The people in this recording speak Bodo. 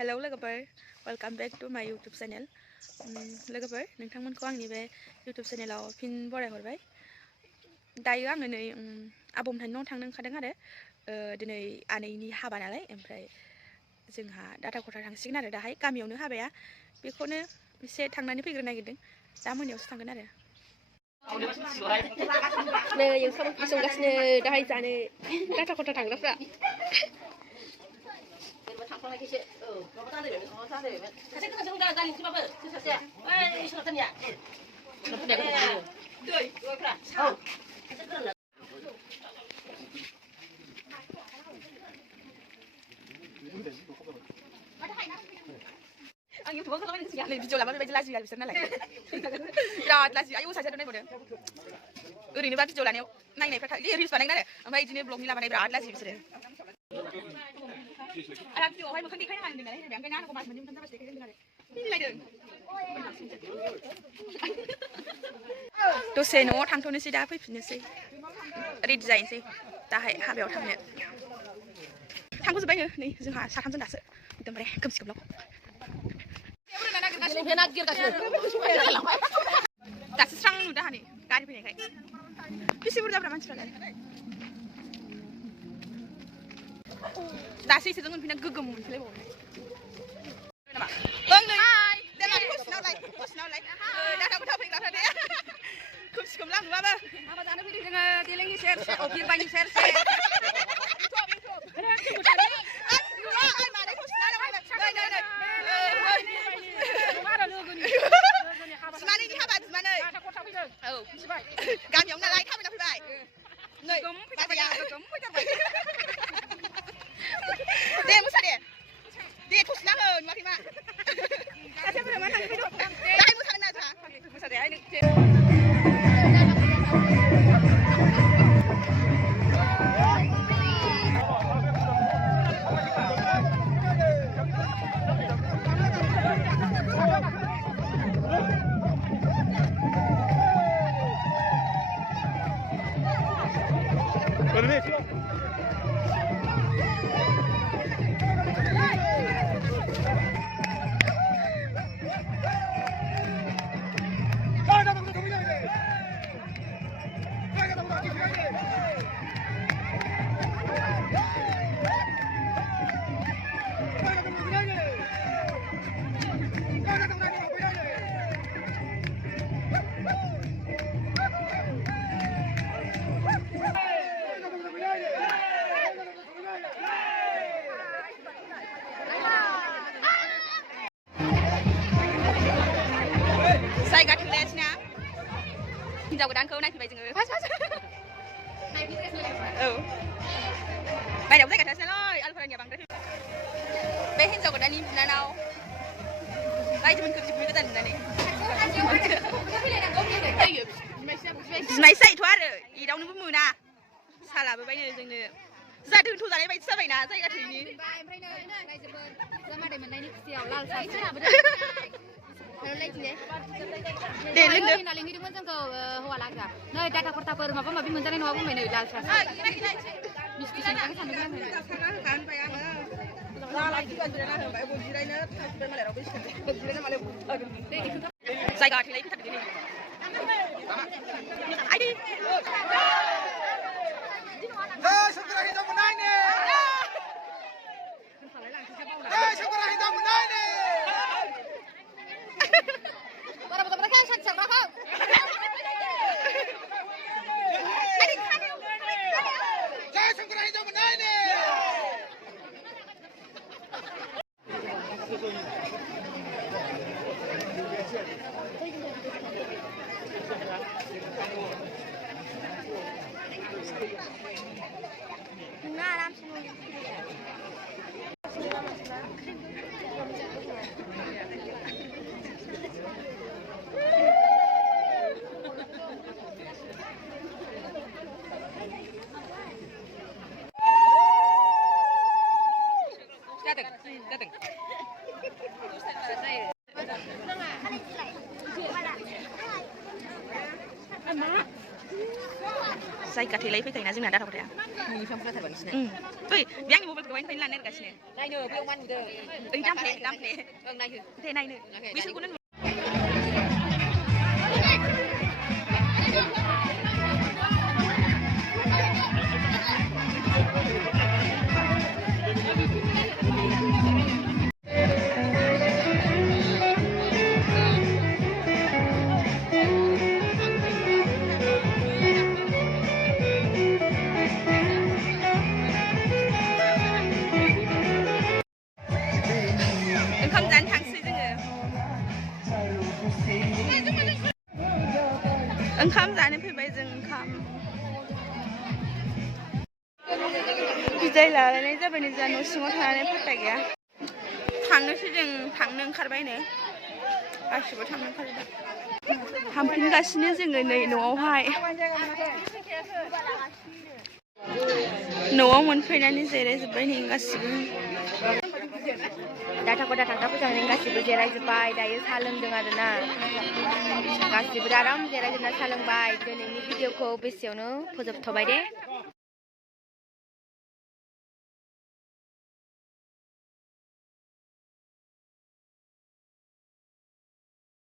Hello लोगोफोर, welcome back to my YouTube channel. लोगोफोर नोंथांमोनखौ आंनि बे YouTube चेनेलाव फिन बरायहरबाय। दायो आङो नै आबौमोनहानि न'आव थांनो ओंखारदों आरो दिनै आनैनि हाबा नालाय ओमफ्राय जोंहा डाटा खथा थांसिगोन आरो दाहाय गामियावनो हाबाया बेखौनो एसे थांनानै फैग्रो नागिरदों। दा मोनायावसो थांगोन आरो। नै ओंखाम ओंख्रि संगासिनो दाहाय जानो डाटा खथा थांग्राफ्रा। आं युटुबाव खालामनाय सिगां नै भिडिअ लाबा बेबायदि लाजियो बिसोर नालाय बिराद लाजियो आयौ सासेयाथ' नायबावदों ओरैनोबा भिडिअ लानायाव नायनायफ्रा रिल्स बानायगोन आरो ओमफ्राय बिदिनो ब्लगनि लाबानाय बिराद लाजियो बिसोरो आरो भिडिअआवहाय मोखां देखायनो हागोन नालाय ओंखायनो आंखौ मास मोननै मोनथाम जाबासो देखायदों आरो मिनिलायदों दसे न'आव थांथ'नोसै दा फैफिननोसै रेडि जाहैनोसै दाहाय हाबायाव थांनो थांग'जोब्बायनो नै जोंहा साथामजों दासो एकदमबारे खोमसि खोमलाव दासो स्रां नुदों हानि गारि फैनायखाय बेसे बुरजाब्रा मानसिफ्रालाय दासो इसोरजों मोनफैना गोगोम मोनफैलायबावो नामा ओं नै देलाय हसिनावलाय डाटा खथा फैग्राफ्रा दे खोमसि खोमलाव नुवाबो हाबा जानो फैदों जोङो देलेंनि सेर बिरबायनि सेर गामियाव नालाय थाबायना फैबाय नै बाजैया दे मोसा दे थसना हो नुवाखै मा सासेफोरा मा थांनो फैदों दाहाय मोसागोन ना जोंहा मोसा दे जायगा थोलायासैना हिन्जाव गोदानखौ नायफैबाय जोङो फार्स्ट औ बायनायाव जायगा थोआसै नालाय आलुफारानिया बांद्राय बे हिन्जाव गोदाननि बिनानाव बायदिमोनखौ बिबुनि गोदान नुनानै बिमायसो जायोथ' आरो एदावनोबो मोना सालाबो बायनो जोंनो जोंहा दोनथ' जानाय बायदि जाबायना जायगा थोयिनि दे लोंदो लिंहैदोंमोन जोंखौ हौवा लाग्रा नै डाटा खर्ताफोर माबा माबि मोनजानाय नङा बुंबाय नै लाल साहा मिस्टि संनानै सानदोंमोन जायगा थोलाय फैथारदों जादों जायगा थैलाय फैखायोना जोंना दाथा खथाया नोंनिफ्राय बुरजाथारबाय नोंसिना ओइ बे आंनि मबाइलखौ बाहायनो लानो नागिरगासिनो नायनो बेयाव मा नुदों ओइ दामफ्ले ओं नायहो दे नायनो बिसोरखौनो ओंखाम जानो थांसै जोङो ओंखाम जानो फैबाय जों ओंखाम बिदाय लालायनाय जाबाय नै जोंहा न' सिङाव थानानै फात्ता गैया थांनोसै जों थांनो ओंखारबायनो गासिबो थांनो ओंखारबाय थांफिनगासिनो जोङो नै न'आवहाय न'आव मोनफैनानै जिरायजोब्बाय नै गासिबो दाथा खथा थांना फैखांनानै गासिबो जिरायजोब्बाय दायो साहा लोंदों आरोना गासिबो आराम जिरायजोबना साहा लोंबाय दिनैनि भिडिअखौ बेसेयावनो फोजोबथ'बाय दे